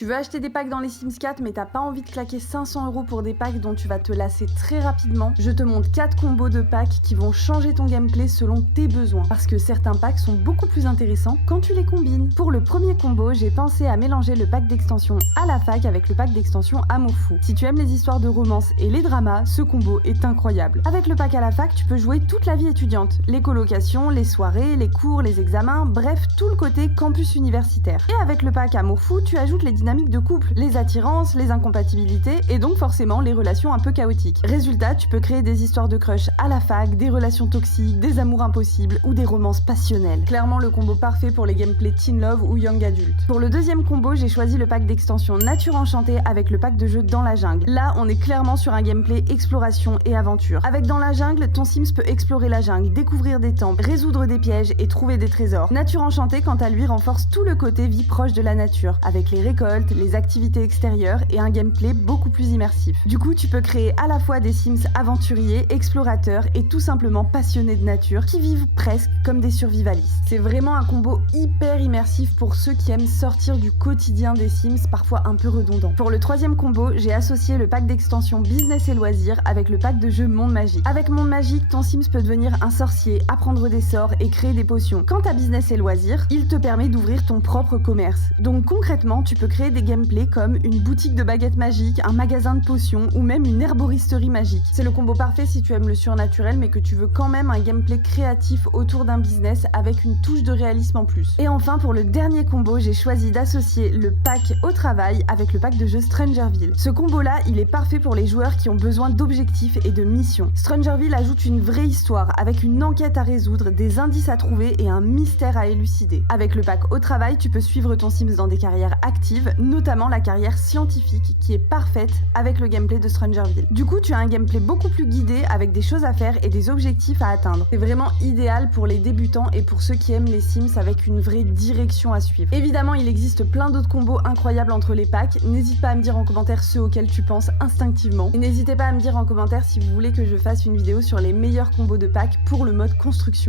Tu veux acheter des packs dans les Sims 4 mais t'as pas envie de claquer 500 € pour des packs dont tu vas te lasser très rapidement? Je te montre 4 combos de packs qui vont changer ton gameplay selon tes besoins. Parce que certains packs sont beaucoup plus intéressants quand tu les combines. Pour le premier combo, j'ai pensé à mélanger le pack d'extension à la fac avec le pack d'extension Amour Fou. Si tu aimes les histoires de romance et les dramas, ce combo est incroyable. Avec le pack à la fac, tu peux jouer toute la vie étudiante. Les colocations, les soirées, les cours, les examens, bref, tout le côté campus universitaire. Et avec le pack Amour Fou, tu ajoutes les dynamiques de couple, les attirances, les incompatibilités et donc forcément les relations un peu chaotiques. Résultat, tu peux créer des histoires de crush à la fac, des relations toxiques, des amours impossibles ou des romances passionnelles. Clairement le combo parfait pour les gameplays teen love ou young adult. Pour le deuxième combo, j'ai choisi le pack d'extension Nature Enchantée avec le pack de jeu Dans la Jungle. Là, on est clairement sur un gameplay exploration et aventure. Avec Dans la Jungle, ton Sims peut explorer la jungle, découvrir des temples, résoudre des pièges et trouver des trésors. Nature Enchantée, quant à lui, renforce tout le côté vie proche de la nature, avec les récoltes, les activités extérieures et un gameplay beaucoup plus immersif. Du coup, tu peux créer à la fois des Sims aventuriers, explorateurs et tout simplement passionnés de nature qui vivent presque comme des survivalistes. C'est vraiment un combo hyper immersif pour ceux qui aiment sortir du quotidien des Sims, parfois un peu redondant. Pour le troisième combo, j'ai associé le pack d'extension business et loisirs avec le pack de jeu Monde Magique. Avec Monde Magique, ton Sims peut devenir un sorcier, apprendre des sorts et créer des potions. Quant à business et loisirs, il te permet d'ouvrir ton propre commerce. Donc concrètement, tu peux créer des gameplays comme une boutique de baguettes magiques, un magasin de potions ou même une herboristerie magique. C'est le combo parfait si tu aimes le surnaturel mais que tu veux quand même un gameplay créatif autour d'un business avec une touche de réalisme en plus. Et enfin pour le dernier combo, j'ai choisi d'associer le pack au travail avec le pack de jeu Strangerville. Ce combo là, il est parfait pour les joueurs qui ont besoin d'objectifs et de missions. Strangerville ajoute une vraie histoire avec une enquête à résoudre, des indices à trouver et un mystère à élucider. Avec le pack au travail, tu peux suivre ton Sims dans des carrières actives, notamment la carrière scientifique qui est parfaite avec le gameplay de Strangerville. Du coup, tu as un gameplay beaucoup plus guidé avec des choses à faire et des objectifs à atteindre. C'est vraiment idéal pour les débutants et pour ceux qui aiment les Sims avec une vraie direction à suivre. Évidemment, il existe plein d'autres combos incroyables entre les packs. N'hésite pas à me dire en commentaire ceux auxquels tu penses instinctivement. Et n'hésitez pas à me dire en commentaire si vous voulez que je fasse une vidéo sur les meilleurs combos de packs pour le mode construction.